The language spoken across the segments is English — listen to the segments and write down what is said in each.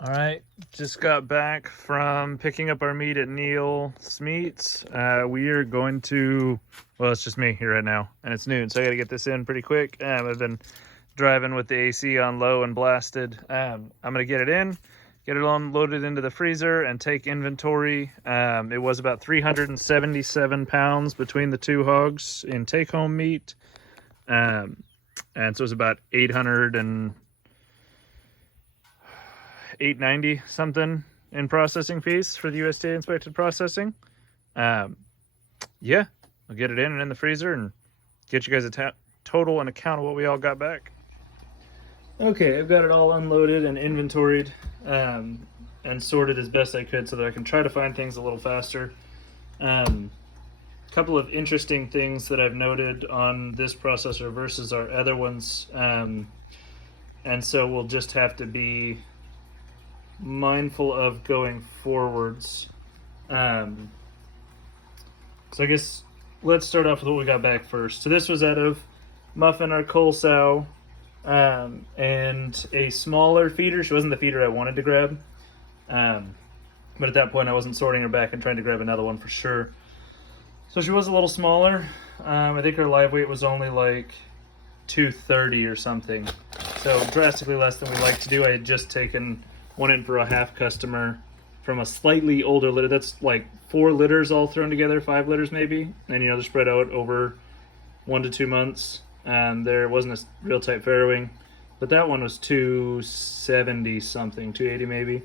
All right, just got back from picking up our meat at Neil's Meats. We are going to, well, it's just me here right now, and it's noon, so I got to get this in pretty quick. I've been driving with the AC on low and blasted. I'm going to get it in, get it unloaded into the freezer, and take inventory. It was about 377 pounds between the two hogs in take-home meat, and so it was about 890 something in processing fees for the USDA inspected processing. Yeah, I'll get it in and in the freezer and get you guys a total and account of what we all got back. Okay, I've got it all unloaded and inventoried and sorted as best I could so that I can try to find things a little faster. Couple of interesting things that I've noted on this processor versus our other ones, and so we'll just have to be mindful of going forwards. So I guess let's start off with what we got back first. So this was out of Muffin, our cull sow, and a smaller feeder. She wasn't the feeder I wanted to grab, but at that point I wasn't sorting her back and trying to grab another one for sure. So she was a little smaller. I think her live weight was only like 230 or something, so drastically less than we like to do. I had just taken one in for a half customer from a slightly older litter. That's like 4 litters all thrown together, 5 litters maybe, and they're spread out over 1 to 2 months. And there wasn't a real tight farrowing, but that one was 270 something, 280 maybe.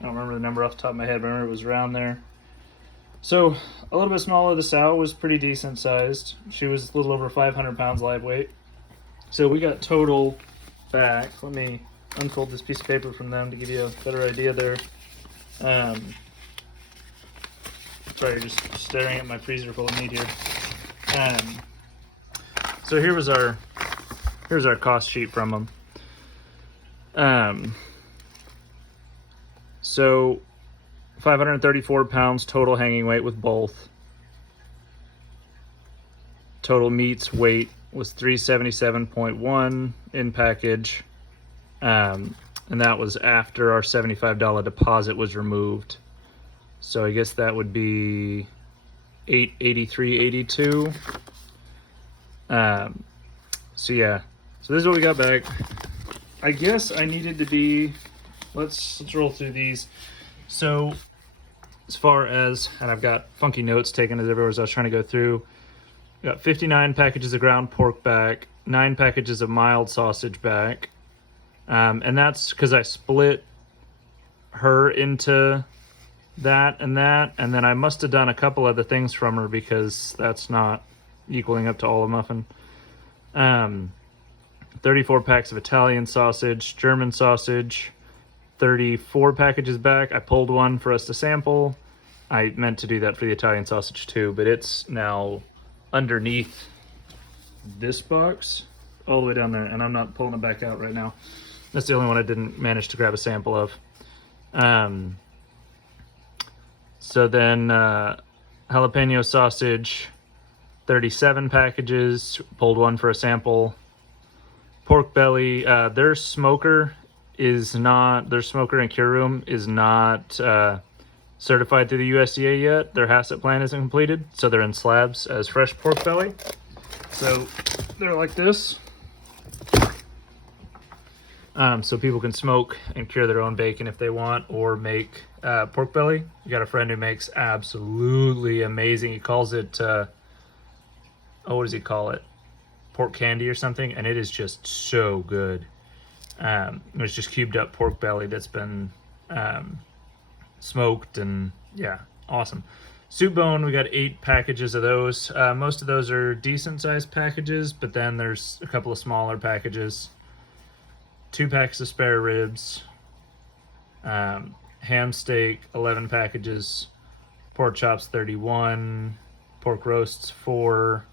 I don't remember the number off the top of my head, but I remember it was around there. So a little bit smaller. The sow was pretty decent sized. She was a little over 500 pounds live weight. So we got total back. Let me unfold this piece of paper from them to give you a better idea there. Sorry, you're just staring at my freezer full of meat here. So here's our cost sheet from them. So 534 pounds total hanging weight with both. Total meats weight was 377.1 in package. And that was after our $75 deposit was removed. So I guess that would be $883.82. So yeah, so this is what we got back. I guess I needed to be, let's roll through these. So as far as, and I've got funky notes taken as everywhere as I was trying to go through. We got 59 packages of ground pork back, 9 packages of mild sausage back. And that's because I split her into that, and then I must have done a couple other things from her because that's not equaling up to all of Muffin. 34 packs of Italian sausage, German sausage, 34 packages back. I pulled one for us to sample. I meant to do that for the Italian sausage too, but it's now underneath this box all the way down there, and I'm not pulling it back out right now. That's the only one I didn't manage to grab a sample of. So then jalapeno sausage, 37 packages, pulled one for a sample. Pork belly, their smoker and cure room is not certified through the USDA yet. Their HACCP plan isn't completed, so they're in slabs as fresh pork belly. So they're like this. So people can smoke and cure their own bacon if they want, or make pork belly. You got a friend who makes absolutely amazing. He calls it, what does he call it? Pork candy or something, and it is just so good. It's just cubed up pork belly that's been smoked, and yeah, awesome. Soup bone, we got 8 packages of those. Most of those are decent sized packages, but then there's a couple of smaller packages. 2 packs of spare ribs, ham steak, 11 packages, pork chops, 31, pork roasts, 4,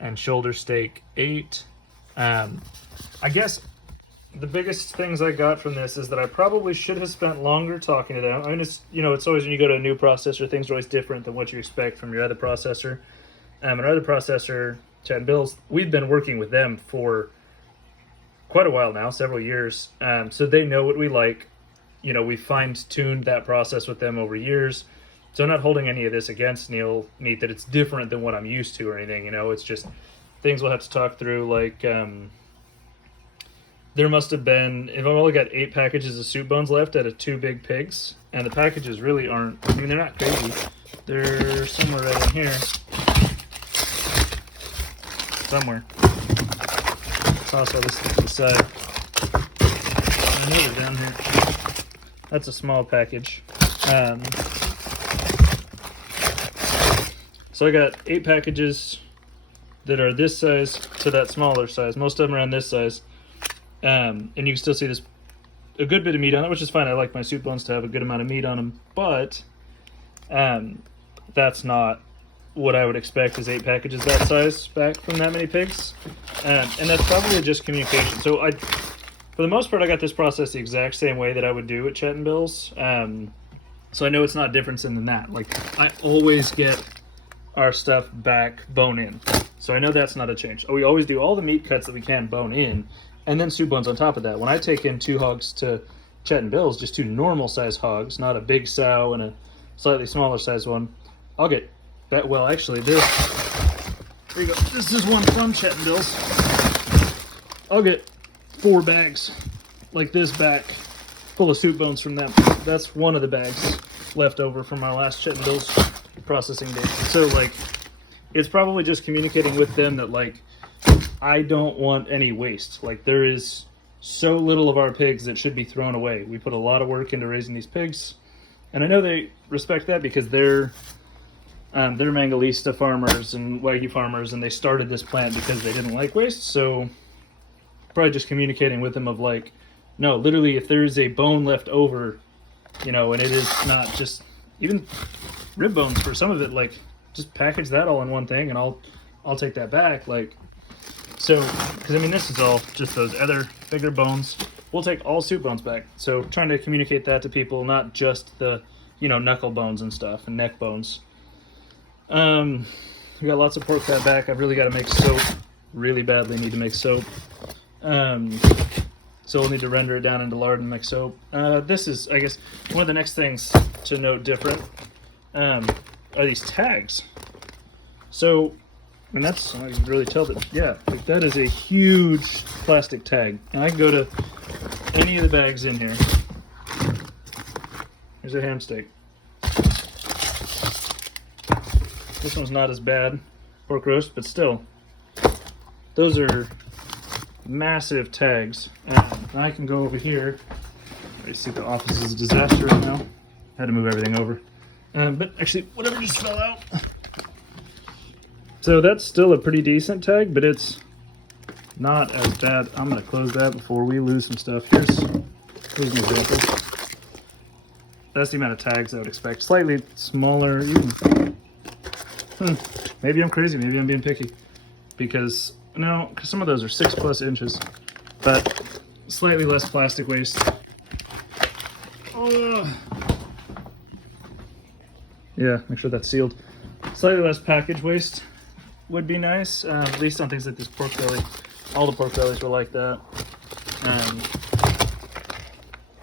and shoulder steak, 8. I guess the biggest things I got from this is that I probably should have spent longer talking to them. I mean, it's always when you go to a new processor, things are always different than what you expect from your other processor. And our other processor, Chad and Bill's, we've been working with them for quite a while now, several years. So they know what we like. you know, we fine-tuned that process with them over years. So I'm not holding any of this against Neil Meat that it's different than what I'm used to or anything, you know. It's just things we'll have to talk through. Like there must have been, if I've only got 8 packages of soup bones left out of 2 big pigs, and the packages really aren't, I mean, they're not crazy. They're somewhere right in here. Somewhere. It's also this to the side. I know they're down here. That's a small package. So I got 8 packages that are this size to that smaller size. Most of them are on this size. And you can still see this, a good bit of meat on it, which is fine. I like my soup bones to have a good amount of meat on them, but that's not what I would expect is 8 packages that size back from that many pigs. And that's probably just communication. So for the most part, I got this process the exact same way that I would do at Chet and Bill's. So I know it's not different than that. Like, I always get our stuff back bone in. So I know that's not a change. We always do all the meat cuts that we can bone in, and then soup bones on top of that. When I take in 2 hogs to Chet and Bill's, just 2 normal size hogs, not a big sow and a slightly smaller size one, I'll get that. Well, actually, here you go. This is one from Chet and Bill's. I'll get 4 bags like this back full of soup bones from them. That's one of the bags left over from our last Chet and Bill's processing day. So, like, it's probably just communicating with them that, like, I don't want any waste. Like, there is so little of our pigs that should be thrown away. We put a lot of work into raising these pigs, and I know they respect that because they're Mangalista farmers and Wagyu farmers, and they started this plant because they didn't like waste. So probably just communicating with them of, like, no, literally, if there's a bone left over, you know, and it is not just even rib bones for some of it, like, just package that all in one thing, and I'll take that back. Like, so, because I mean, this is all just those other bigger bones. We'll take all soup bones back. So trying to communicate that to people, not just the, you know, knuckle bones and stuff and neck bones. We got lots of pork fat back. I've really got to make soap. Really badly need to make soap. So we'll need to render it down into lard and make soap. This is, I guess, one of the next things to note different are these tags. So, I mean, that's, I can really tell that, yeah, like that is a huge plastic tag. And I can go to any of the bags in here. Here's a ham steak. This one's not as bad, pork roast, but still, those are massive tags. And I can go over here. I see the office is a disaster right now. Had to move everything over. But actually, whatever just fell out. So that's still a pretty decent tag, but it's not as bad. I'm going to close that before we lose some stuff. Here's an example. That's the amount of tags I would expect. Slightly smaller. Maybe I'm crazy. Maybe I'm being picky. Because, no, because some of those are 6+ inches. But slightly less plastic waste. Yeah, make sure that's sealed. Slightly less package waste would be nice, at least on things like this pork belly. All the pork bellies were like that.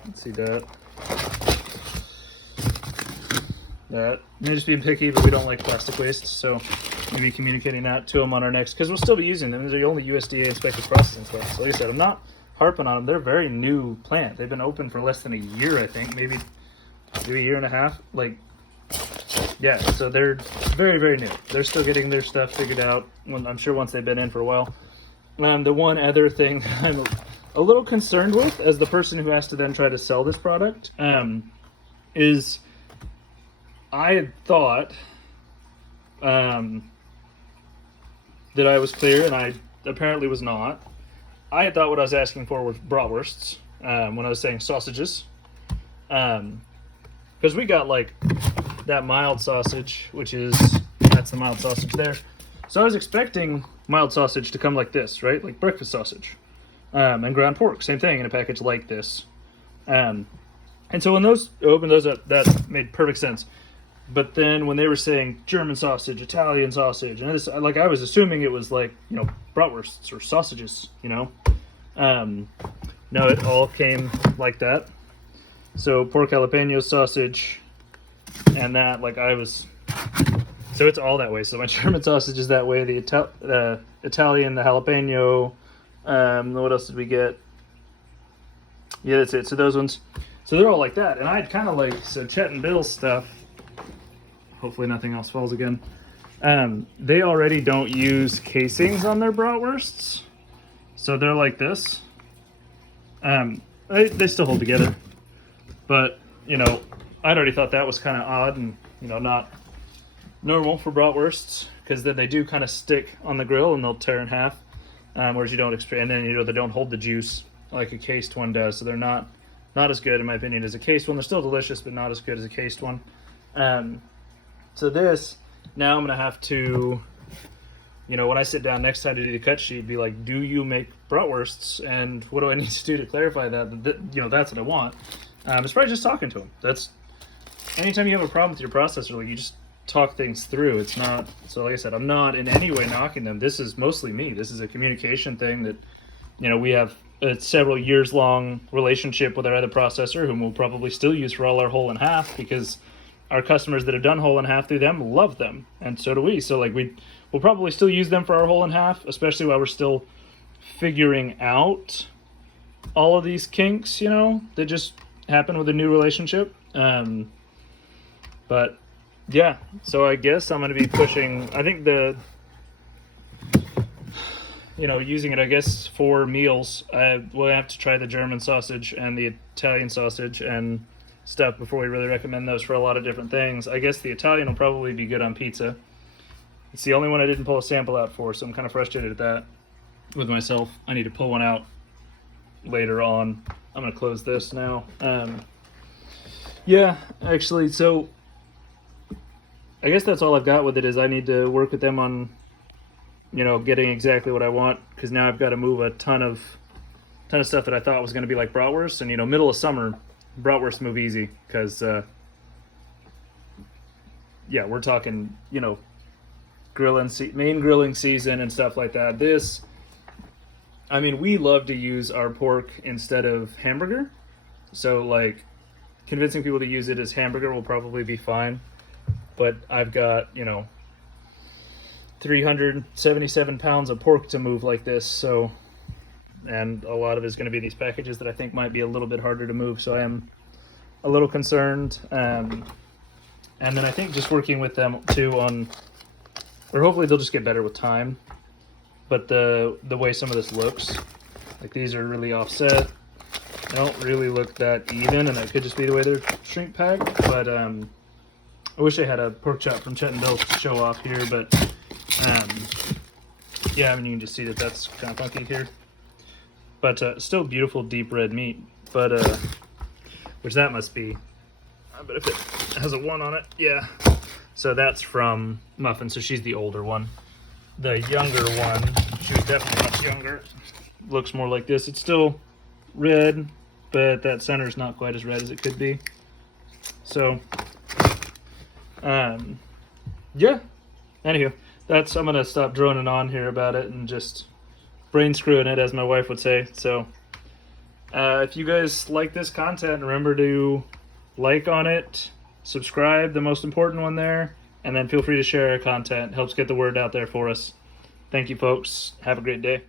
Let's see that. That may just being picky, but we don't like plastic waste, so maybe communicating that to them on our next, because we'll still be using them. They're the only USDA inspected processing plants. So like I said, I'm not harping on them. They're a very new plant. They've been open for less than a year, I think, maybe a year and a half. Like, yeah, so they're very, very new. They're still getting their stuff figured out, I'm sure once they've been in for a while. The one other thing I'm a little concerned with, as the person who has to then try to sell this product, is I had thought that I was clear, and I apparently was not. I had thought what I was asking for was bratwursts when I was saying sausages. Because we got, like, that mild sausage, that's the mild sausage there. So I was expecting mild sausage to come like this, right? Like breakfast sausage. And ground pork, same thing in a package like this. And so when those opened those up, that made perfect sense. But then when they were saying German sausage, Italian sausage, and this, like, I was assuming it was like, you know, bratwursts or sausages, you know. No, it all came like that. So pork jalapeno sausage, and that so it's all that way. So my German sausage is that way. The Italian, the jalapeno. What else did we get? Yeah, that's it. So those ones. So they're all like that. And I'd kind of like, so Chet and Bill's stuff. Hopefully nothing else falls again. They already don't use casings on their bratwursts. So they're like this. They still hold together. But, you know, I'd already thought that was kind of odd and, you know, not normal for bratwursts, because then they do kind of stick on the grill and they'll tear in half. Whereas you don't expect, and then, you know, they don't hold the juice like a cased one does. So they're not as good, in my opinion, as a cased one. They're still delicious, but not as good as a cased one. So this, now I'm going to have to, you know, when I sit down next time to do the cut sheet, be like, do you make bratwursts? And what do I need to do to clarify that? You know, that's what I want. It's probably just talking to them. That's, anytime you have a problem with your processor, like, you just talk things through. It's not, so like I said, I'm not in any way knocking them. This is mostly me. This is a communication thing that, you know, we have a several years long relationship with our other processor, whom we'll probably still use for all our whole and half, because our customers that have done whole and half through them love them, and so do we. So like we'll probably still use them for our whole and half, especially while we're still figuring out all of these kinks, you know, that just happen with a new relationship. But yeah, so I guess I'm going to be pushing, I think using it, I guess, for meals. I will have to try the German sausage and the Italian sausage and stuff before we really recommend those for a lot of different things. I guess the Italian will probably be good on pizza. It's the only one I didn't pull a sample out for, so I'm kind of frustrated at that with myself. I need to pull one out later on. I'm going to close this now. Yeah, actually, so I guess that's all I've got with it, is I need to work with them on, you know, getting exactly what I want, because now I've got to move a ton of stuff that I thought was going to be like bratwurst. And, you know, middle of summer, bratwurst move easy, because yeah, we're talking, you know, main grilling season and stuff like that. This, I mean, we love to use our pork instead of hamburger, so like convincing people to use it as hamburger will probably be fine. But I've got, you know, 377 pounds of pork to move like this, so, and a lot of it is going to be these packages that I think might be a little bit harder to move, so I am a little concerned. And then I think just working with them too on, or hopefully they'll just get better with time, but the way some of this looks, like these are really offset, they don't really look that even, and that could just be the way they're shrink packed. But I wish I had a pork chop from Chet and Bill's to show off here, but yeah, I mean, you can just see that that's kind of funky here, but still beautiful deep red meat. But which that must be, but if it has a 1 on it, yeah. So that's from Muffin, so she's the older one. The younger one, she was definitely much younger, looks more like this. It's still red, but that center is not quite as red as it could be. So yeah, anywho, I'm gonna stop droning on here about it and just brain screwing it, as my wife would say. So if you guys like this content, remember to like on it, subscribe, the most important one there, and then feel free to share our content. Helps get the word out there for us. Thank you, folks. Have a great day.